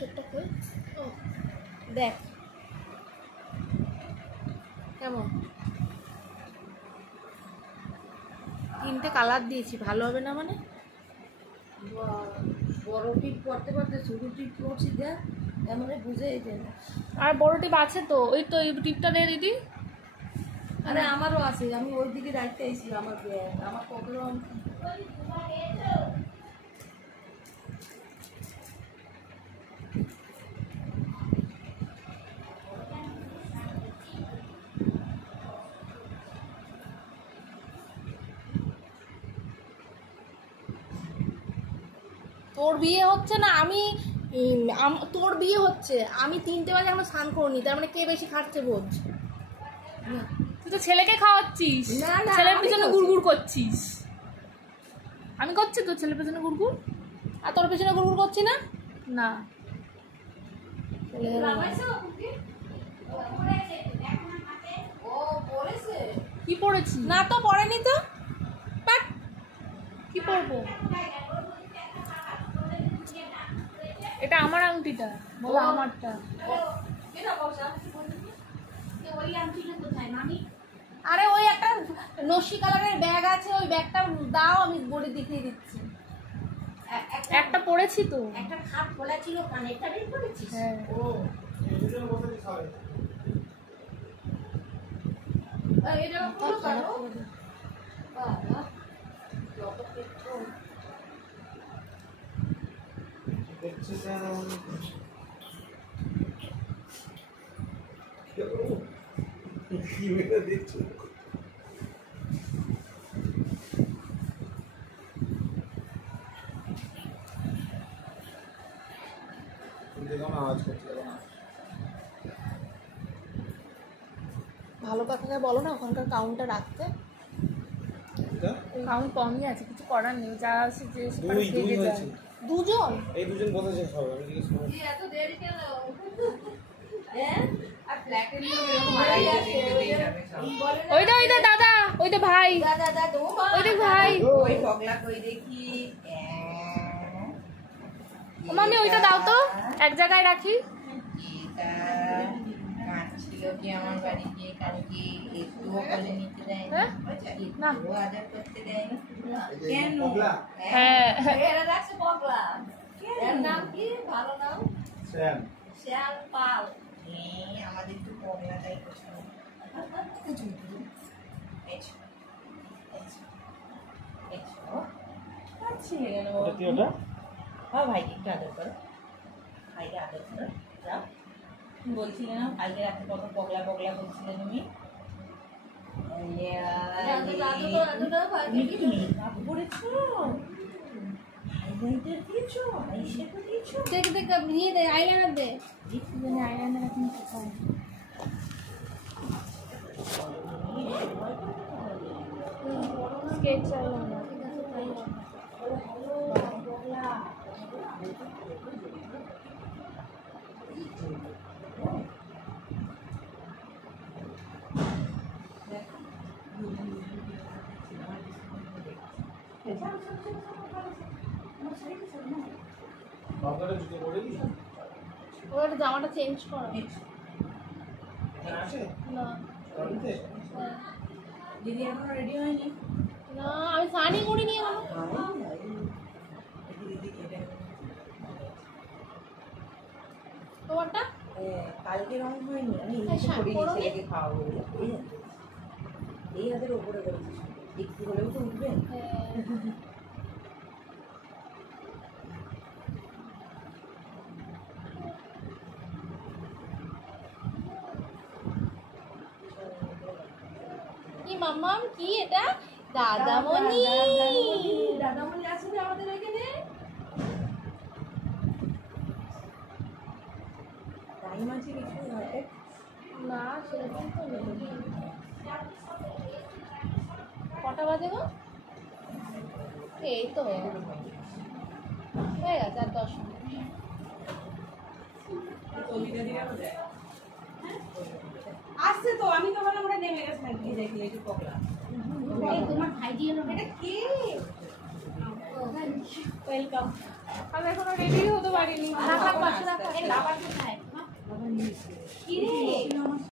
চোখটা কই ও দেখ কেমন তিনটে কালার দিয়েছি ভালো হবে না মানে বড় টিপ করতে করতে ছোট টিপ করছি দেখ এমন বুঝে যায় না আর বড় টিপ আছে তো ওই তো এই টিপটা দে দিদি আরে আমারও আছে আমি ওই দিকে রাখতে আইছি আমার ব্যাগ আমার পকেটও তোর বিয়ে হচ্ছে না আমি তোর বিয়ে হচ্ছে আমি 3টে বাজে এখনো স্নান করিনি তার মানে কে বেশি খাচ্ছে বোঝ তুই তো ছেলেকে খাওয়াচ্ছিস ছেলের পিছনে গুড়গুড় করছিস আমি করছি তোর ছেলের পেছনে গুড়গুড় আর তোর পেছনে গুড়গুড় করছি না না কি পড়েছি না তো পড়েনি তো কি পড়বো এটা আমার আংটিটা বলো আমারটা আরে ওই একটা নস্যি কালারের ব্যাগ আছে ওই ব্যাগটা দাও আমি বড়ি দেখিয়ে দিচ্ছি একটা পড়েছি তো একটা খাট খোলা ছিল কানেরটা বের করেছিস হ্যাঁ ও এটা পুরো কালো বাবা যত পেট্রোল দেখছি কি মেরে দেখছো ভালো কথাটা বলো না ওখানকার কাউন্টটা রাখতে কাউন্ট কমই আছে কিছু করার নেই যা আছে যে দুজন এই দুজন বসেছে সব আমি জিজ্ঞেস করব এত দেরি কেন আর ফ্ল্যাটের লোক এরকম ওইটা দাদা ওইটা ভাই দাদা ওইটা ভাই ওই পগলা কই দেখি মামি ওইটা দাও তো এক জায়গায় রাখি এটা ছিল কি আমার বাড়িতে কালকে একটুও বলে নিতে দেয় না ও আদর করতে দেয় কেন পগলা হ্যাঁ এরা রাখছে পগলা এর নাম কি ভালো নাম শ্যাম শ্যাম পাল আমাদের তো পগলাটাই পছন্দ ভাইকে একটু আদর করো ভাইকে আদর করো যাও বলছিলে না কালকে রাতে কত পগলা পগলা বলছিলে তুমি আইলাইনার দে আইলাইনার এখন কোথায় স্কেচ আইলাইনার ওর জামাটা চেঞ্জ করো না দিদি এখনো রেডি হয়নি না আমি স্নানই করিনি এখনো তোমারটা কালকে রং হয়নি আমি ছেলেকে খাওয়াবো এই হাতের ওপরে করেছিস একটু হলেও তো উঠবে কি মাম্মাম কি এটা দাদামণি দাদামণি আসবে আমাদের এখানে টাইম আছে কিছু না সেরকম তো নেই কটা বাজে গো এই তো হয়ে গেছে আর 10 মিনিট আসছে তো আমি তো মানে আমরা নেমে গেছিলাম কি দেখি এই যে পকলা তোমার ভাইজি হলো এটা কি ওয়েলকাম। আমি এখনো রেডি হতে পারিনি। আবার কোথায়?